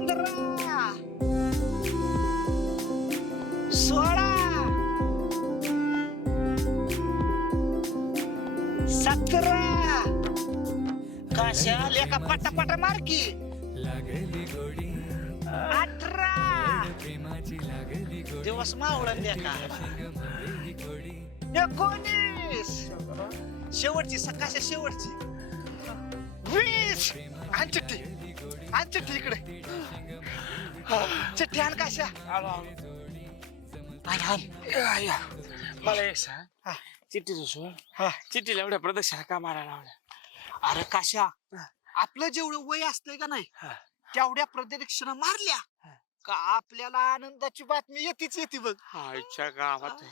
पंधरा. सोळा. सतरा. कशाल एका पटा पटा मारकी लागली गोडी. अठरा. दिवस मावळण लेखा एकोणीस. शेवटची सकाशा शेवटची. वीस. आणि आण चिठ्ठी इकडे. चिठ्ठी आण काशा आण आण मला एक सांग. हा. चिठ्ठी सोड हा. चिठ्ठीला एवढ्या प्रदक्षिणा का मारायला लावल्या? अरे काशा आपलं जेवढं वय असतंय का नाही हा. तेवढ्या प्रदक्षिणा मारल्या. का आपल्याला आनंदाची बातमी येतीच येते बघ. हा इच्छा गावात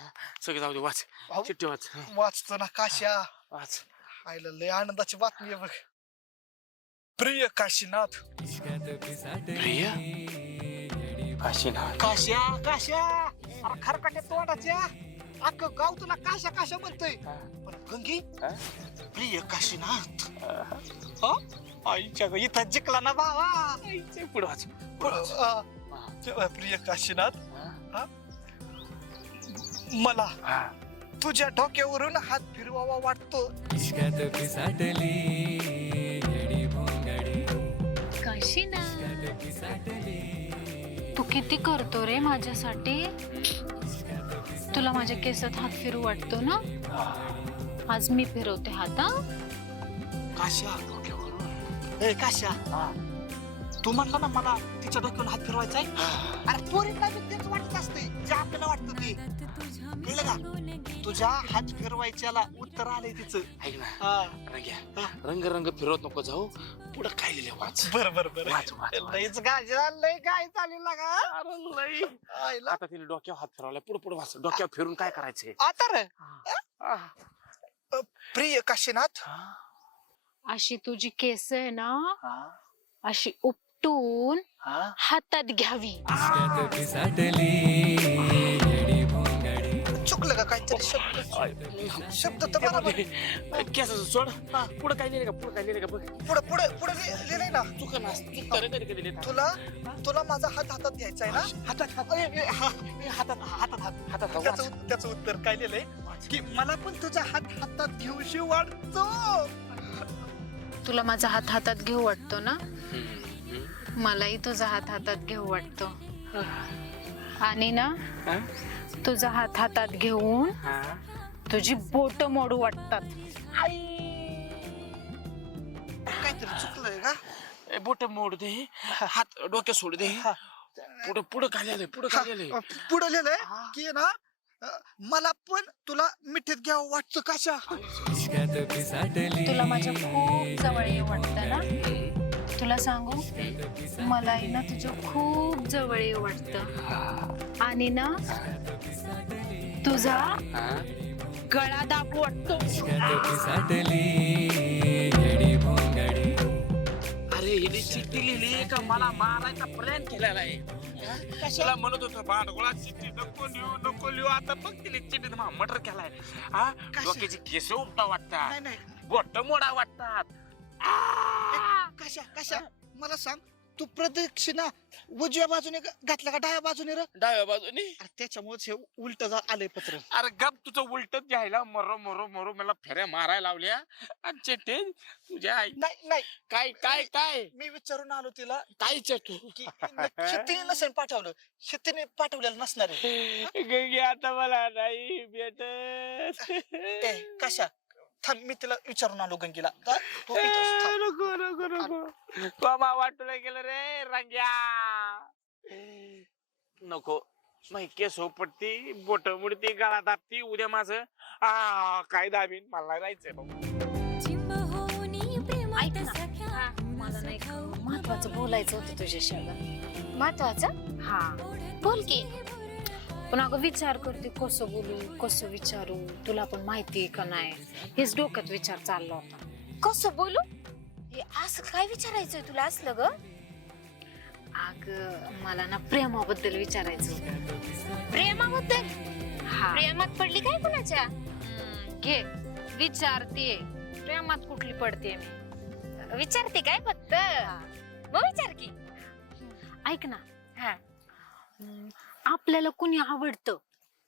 सगळे जाऊ दे वाच. चिठ्ठी वाच. वाचतो ना काशा वाच. आयला लय आनंदाची बातमी आहे बघ. प्रिय काशीनाथ. प्रिय काशीनाथ. काश्या काश्या. अरे खरकाट्या तोंडाच्या. अख्ख गाव तुला काशा काशा म्हणतोय. पण गंगी? प्रिय काशीनाथ. हो? आईच्या ग, इथं जिंकला ना बाबा. आईचे पुढे वाच. पुढं वाच. अ, ते- प्रिय काशीनाथ हा? मला हा. तुझ्या डोक्यावरून हात फिरवावा वाटतो. इश्कात पिसाटली. इश्कात पिसाटली तू किती करतो रे माझ्यासाठी? तुला माझ्या केसात हात फिरू वाटतो ना? आज मी फिरवते हात हा? ए काश्या. तू म्हणला ना मला तिच्या डोक्यावरून हात फिरवायचा आहे अरे पोरींना बी तेच वाटत असते जे आपल्याला वाटतं ते. कळलं का? तुझ्या हात फिरवायच्याला उत्तर आलंय तिचं. ऐक ना. हा. रंग्या. हा. रंग रंग फिरवत नको जाऊ. पुढे काय लिहिले वाच बर बर बर वाच, वाच, गाजर लय काय चालेल लागा अरे लई. आईला. आता तिने डोक्यावर हात फिरवला पुढे पुढे वाच डोक्यावर फिरून काय करायचंय आता रे हा. अ, प्रिय काशीनाथ. अशी तुझी केस आहे ना. अशी उपटून. हातात घ्यावी इश्कात काहीतरी शब्द शब्द तर बरोबर केस सोड. पुढे काय लिहिले का? पुढे काय लिहिले का? बघ. पुढे पुढे पुढे लिहिलंय ना. चुक ना चुकतं रे कधी कधी लिहिता. तुला तुला माझा हात हातात घ्यायचा आहे ना हातात हा, हातात हातात हात हातात हात त्याचं त्याचं उत्तर काय लिहिलंय? की मला पण तुझा हात हातात घेऊशी वाटतो. तुला माझा हात हातात घेऊ वाटतो ना. मलाही तुझा हात हातात घेऊ वाटतो. आणि ना हा? तुझा हात हातात घेऊन हा. तुझी बोट मोडू वाटतात काहीतरी चुकलंय का ए, बोट मोड दे हात डोक्यात सोड दे हा. पुढे पुढे लिहिलंय पुढे लिहिलंय पुढे लिहिलंय हा. की ना अ, मला पण तुला मिठीत घ्यावं वाटतं काशा तुला माझ्या खूप जवळ येऊ वाटतं ना तुला सांगू? मलाही ना तुझ्या खूप जवळ येऊ वाटतं. आणि ना तुझा? गळा दाबू वाटतो. अरे हिने चिठ्ठी लिहिली का? मला मारायचा प्लॅन केलेला आहे. कशाला म्हणत होता भांडगोळा चिठ्ठी नको लिहू नको लिहू. आता बघ तिने चिठ्ठीत मा मर्डर केलाय. हा? डोक्याची केस उपटा वाटतात. बोट मोडा वाटतात. कशा कशा? मला सांग तू प्रदक्षिणा उजव्या बाजूने ग- घातला का डाव्या बाजूने रे? डाव्या बाजूने? अरे त्याच्यामुळेच हे उलट जा आलंय पत्र. अरे गप तुझं उलटच घ्यायला मरो मरो मरो मला फेऱ्या मारायला लावल्या. आणि चिठ्ठी तुझ्या आई नाही नाही. काय काय काय? मी विचारून आलो तिला काय चटू की शेतीने नसेल पाठवलं. शेतीने पाठवलेलं नसणार आहे. गंगे आता मला नाही भेटत. ए कशा? थांब मी तिला विचारून आलो गंगीला. जा, तू इथंच थांब. नको नको नको. बाबा वाटूला गेलं रे रंग्या. नको. नाही केस पडती बोट मुडती गळा दाबती उद्या माझं आ काय दाबीन मला जायचंय भाऊ ऐक ना. मला नाही. का महत्वाचं बोलायचं होतं तुझ्याशी अगं. महत्वाचं? हा. बोल की. पण अगं विचार करते कसं बोलू कसं विचारू? तुला पण माहिती आहे का नाही? हेच डोक्यात विचार चालला होता. कसं बोलू? हे असं काय विचारायचंय तुला असलं ग? अग मला ना प्रेमाबद्दल विचारायचं होतं. प्रेमाबद्दल? हा. प्रेमात पडली काय कुणाच्या? घे. विचारते. प्रेमात कुठली पडते मी? विचारते काय फक्त? मग विचार की. ऐक ना. हा. आपल्याला कुणी आवडतं?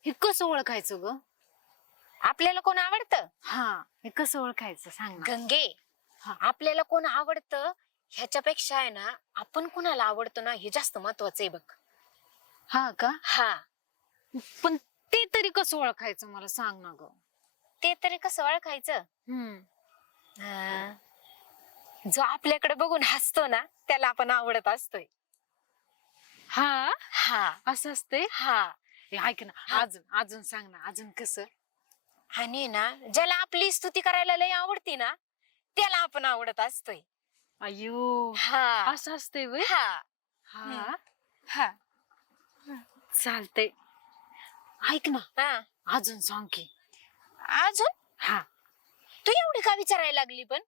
हे कसं ओळखायचं ग? आपल्याला कोण आवडतं? हा हे कसं ओळखायचं सांग ना. गंगे हा. आपल्याला कोण आवडतं? ह्याच्यापेक्षा आहे ना आपण कुणाला आवडतो ना हे जास्त महत्वाचं आहे बघ. हा का? हा. पण ते तरी कसं ओळखायचं मला सांग ना ग. ते तरी कसं ओळखायचं? हम्म. जो आपल्याकडे बघून हसतो ना त्याला आपण आवडत असतोय. हा? हा. असं असते हा. ऐक ना. अजून अजून सांग ना अजून कसं? आणि ना ज्याला आपली स्तुती करायला लय आवडती ना त्याला आपण आवडत असतोय. अयो हा. असं असते वय हा. हा. हा. चालते ऐक ना हा. अजून सांग की. अजून? हा. तू एवढी का विचारायला लागली पण?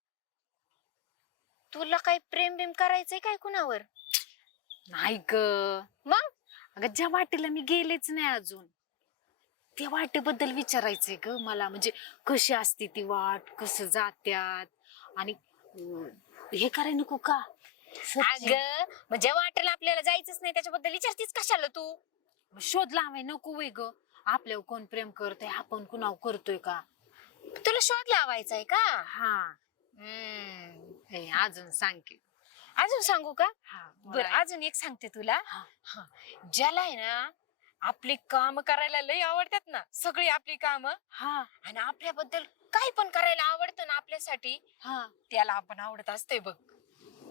तुला काही प्रेम बिम करायचंय काय कुणावर? नाही ग. मग? अगं ज्या वाटेला मी गेलेच नाही अजून. त्या वाटेबद्दल विचारायचंय ग मला. म्हणजे कशी असते ती वाट? कसं जात्यात? आणि अं, हे कराय नको का? अग जेव्हा वाटेल आपल्याला जायचंच नाही त्याच्याबद्दल विचारतीच कशाला तू? शोध लावाय नको वय ग. आपल्यावर कोण प्रेम करतोय? आपण कुणावर करतोय का? तुला शोध लावायचाय का? हा. हम्म. हे अजून सांग की. अजून सांगू का? हा बर अजून एक सांगते तुला. हा. हा. ज्याला आहे ना आपली काम करायला लय आवडतात ना सगळी आपली काम. हा. आणि आपल्याबद्दल काही पण करायला आवडतं ना आपल्यासाठी हा. त्याला आपण आवडत असते बघ.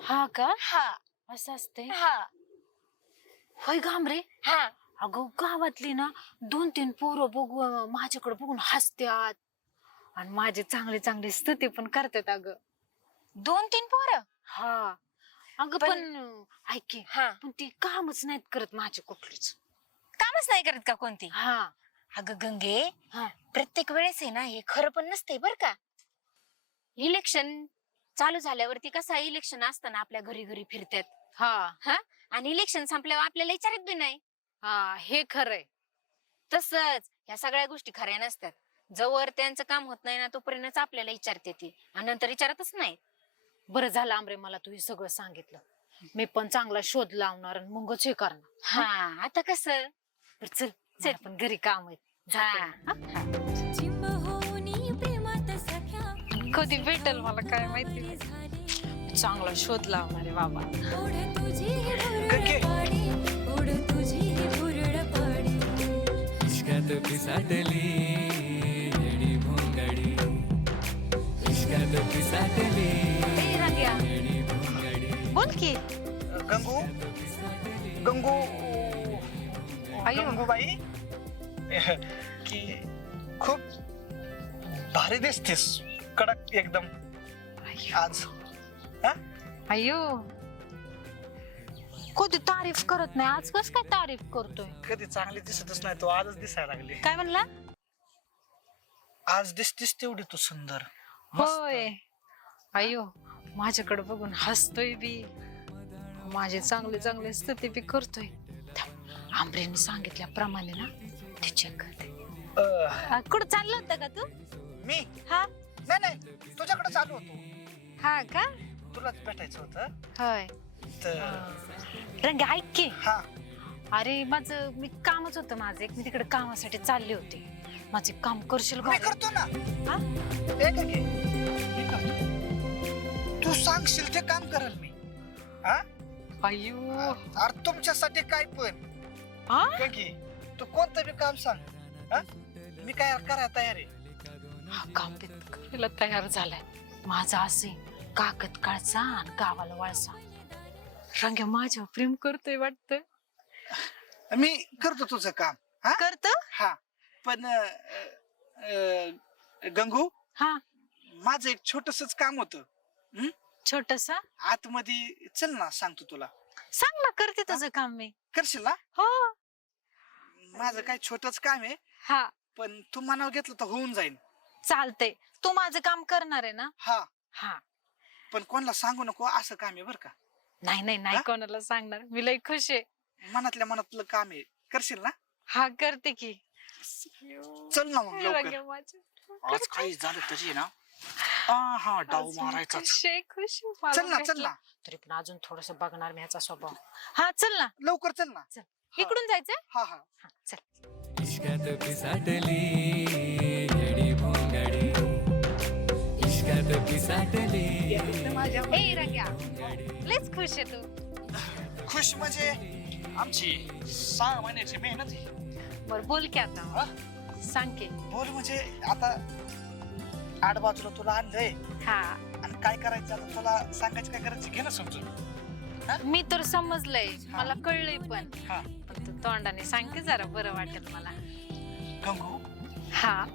हा का? हा. असं असते हा. होय गांबरे हा. अगं गावातली ना दोन तीन पोरं बघू माझ्याकडे बघून हसत्यात. आणि माझे चांगले चांगले स्तुती पण करतात अगं. दोन तीन पोरं? हा. अगं पण- पण ऐक की, हा. पण ती कामच नाहीत करत माझे कुठलीच. कामच नाही करत का कोणती? हा. अगं गंगे हा. प्रत्येक वेळेस आहे ना हे खरं पण नसते बर का. इलेक्शन चालू झाल्यावरती कसं इलेक्शन असताना आपल्या घरी घरी फिरतात हा. आणि इलेक्शन संपल्यावर आपल्याला विचारत बी नाही. हा हे खरंय. तसंच ह्या सगळ्या गोष्टी खऱ्या नसतात. जोवर त्यांचं काम होत नाही ना तोपर्यंतच आपल्याला विचारते ती. आणि नंतर विचारतच नाही. बरं झालं आमरे मला तू हे सगळं सांगितलं. मी पण चांगला शोध लावणार आणि मगच हे करणार. हा? आता कसं? बरं चल चल. पण घरी काम आहेत जाते हा. मी, हा? कधी भेटल मला काय माहिती? चांगला शोध लावणार आहे बाबा. इश्कात पिसाटली बोल की. गंगू. गंगू. गंगूबाई. की खूप भारी दिसतेस. कडक एकदम. आज. अयो कधी तारीफ करत नाही. आज कस काय तारीफ करतोय? कधी चांगली दिसतच नाही. तू आजच दिसायला लागली. काय म्हणला? आज दिसतीस तेवढी तू सुंदर. होय. अयो माझ्याकडे बघून हसतोय बी. माझे चांगले चांगले स्तुती बी करतोय. आंबरेने सांगितल्याप्रमाणे ना ते चेक करते. अं, कुठं चाललं होतं का तू? मी? हा. नाही नाही तुझ्याकडे चालू होतो. हा का? तुलाच भेटायचं होतं. होय. तर रंग ऐक की. हा. अरे माझं मी कामच होतं माझं. एक मी तिकडे कामासाठी चालले होते. माझे काम करशील का? मी करतो ना. हा? मी करतो. तू सांगशील ते काम करेल मी. हा? अयो अरे तुमच्यासाठी काय पण. हा? तू कोणतं बी काम सांग. हा? मी काय करायला तयार आहे? हा काम बी करायला तयार झालाय. माझा असे कागद काळचा आणि गावाला वळसा. रंग्या माझ्या प्रेम करतोय वाटत. मी करतो तुझं काम. हा? करत? हा. पण अं, अं, गंगू? हा. माझं एक छोटसच काम होतं. छोटसा? आतमध्ये चल ना सांगतो तुला. सांग ना करते तुझं काम मी. करशील ना? हो. माझं काय छोटच काम आहे. हा. पण तू मनावर घेतलं तर होऊन जाईल चालते तू माझं काम करणार आहे ना? हा. हा. पण कोणाला सांगू नको असं काम आहे बरं का. नाही नाही नाही हा? कोणाला सांगणार. मी लई खुश आहे. मनातल्या मनातलं काम आहे. करशील ना? हा करते की. चल ना मग लवकर आज काही झालं तरी ना हा हा डाव मारायचा चल ना चल. ना तरी पण अजून थोडस बघणार मी ह्याचा स्वभाव हा चल ना लवकर चल ना इकडून जायचंय हा हा हा, चल इश्कात पिसाटली येडी भोंगाडी इश्कात पिसाटली ए रंग्या लयच खुश आहे तू खुश म्हणजे आमची सहा महिन्याची मेहनत आहे बर बोल की आता. हा? सांग की. बोल म्हणजे आता आठ बाजूला तुला आणलंय. हा. आणि काय करायचं आता तुला सांगायची काय करायची घे ना समजून. मी तर समजलंय. मला कळलंय पण. हा. पण तू तोंडाने सांग की जरा बरं वाटेल मला. गंगू? हा.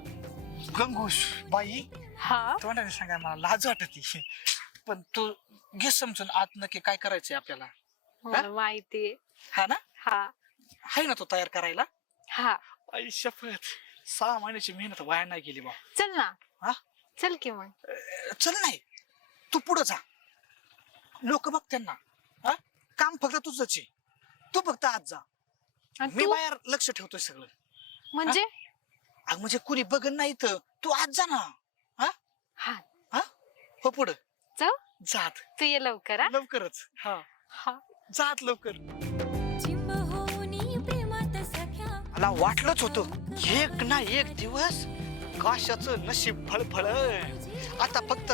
गंगूश बाई. हा. तोंडाने सांगाय मला लाज वाटत. पण तू घे समजून आत नक्की काय करायचंय आपल्याला. मला माहितीये. हा ना? हा. आहे ना तो तयार करायला? हा. आई शपथ. सहा महिन्याची मेहनत वाया नाही गेली बा. चल ना. हा? चल की मग. चल नाही. तू पुढं जा. लोक बघ त्यांना. हा? काम फक्त तुझंच आहे. तू फक्त आज जा. आणि मी तू? बाहेर लक्ष ठेवतोय सगळं. म्हणजे? अगं म्हणजे कुणी बघन नाही तर तू आज जा ना. हा? हा. हो? पुढं. जाऊ? जात तू ये लवकर हा? लवकरच. हा. हा. जात लवकर. मला वाटलंच होतं एक ना एक दिवस काशाचं नशीब फळफळ आता फक्त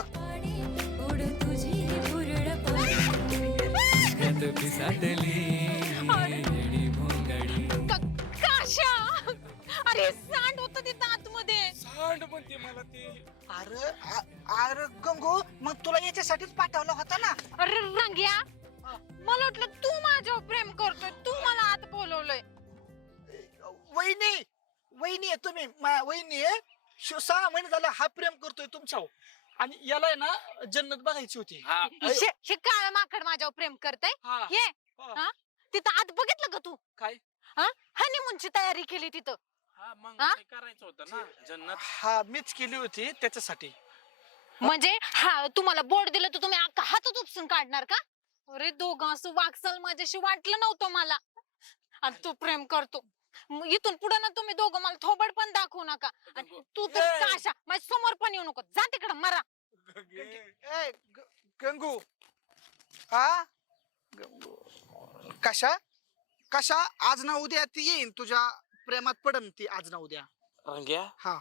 काशा! अरे सांड होत तिथं आतमध्ये. सांड म्हणते मला ते. अरे आ- अरे गंगो मग तुला याच्यासाठीच पाठवला होता ना? अरे रंग्या मला वाटलं तू माझ्यावर प्रेम करतोय तू वहिनी आहे तुम्ही. मा- वहिनी आहे. सहा महिने झाले हा प्रेम करतोय तुमच्यावर. आणि याला आहे ना जन्नत बघायची होती. हा. हे हे काळ माकड माझ्यावर प्रेम करतय. हा. ये हा. हा? तिथं आत बघितलं का तू? काय? हनीमूनची तयारी केली तिथं. हा मग हा? ते करायचं होतं ना? जन्नत. हा मीच केली होती त्याच्यासाठी. म्हणजे हा तुम्हाला बोर्ड दिलं तर तुम्ही अख्खा हातच उपसून काढणार का? अरे दोघं असं वागसाल माझ्याशी वाटलं नव्हतं मला. आणि तू प्रेम करतो. म- इथून पुढे ना तुम्ही दोघं मला थोबड पण दाखवू नका. आणि तू तर! काशा माझ्यासमोर पण येऊ नको. जा तिकडं मरा. ए ग- गंगू. हा? गंगू. कशा? कशा आज ना उद्या ती येईन. तुझ्या प्रेमात पडन ती आज ना उद्या. रंग्या हा.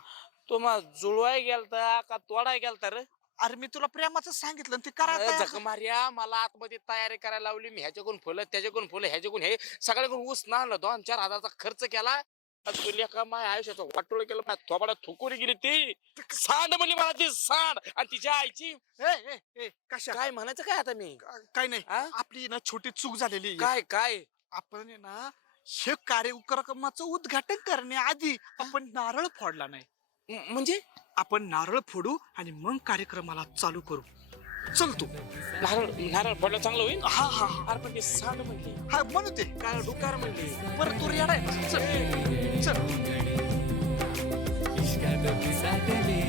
तो मग जुळवाय गेलता का तोडाय गेलता रे? अरे मी तुला प्रेमाचं सांगितलं आणि ते करायचं जखमार्या मला आतमध्ये तयारी करायला लावली मी ह्याच्याकडून फुलं त्याच्याकडून फुलं ह्याच्याकडून हे सगळ्याकडून ऊस ना आणलं दोन चार हजाराचा खर्च केला. आणि तुला का माझ्या आयुष्याचं वाटोळ केलं माझ्या थोबाडा थुकून गेली ती. सांड म्हणली मला ती सांड. आणि तिच्या आईची. ए ए ए कशा? काय म्हणायचं काय आता मी? काय नाही. हा? आपली ना छोटी चूक झालेली आहे. काय काय? आपण आहे ना हे कार्यक्रमाचं उद्घाटन करण्याआधी आपण नारळ फोडला नाही. म- म्हणजे? आपण नारळ फोडू आणि मग कार्यक्रमाला चालू करू. चल तू. नारळ नारळ फोडलं चांगलं होईल? हा हा हा. अरे पण ते सांड म्हणली हा म्हणू ते काय डुकार म्हणली परत तू रेडा आहे. ना? चल. चल. इश्कात पिसाटली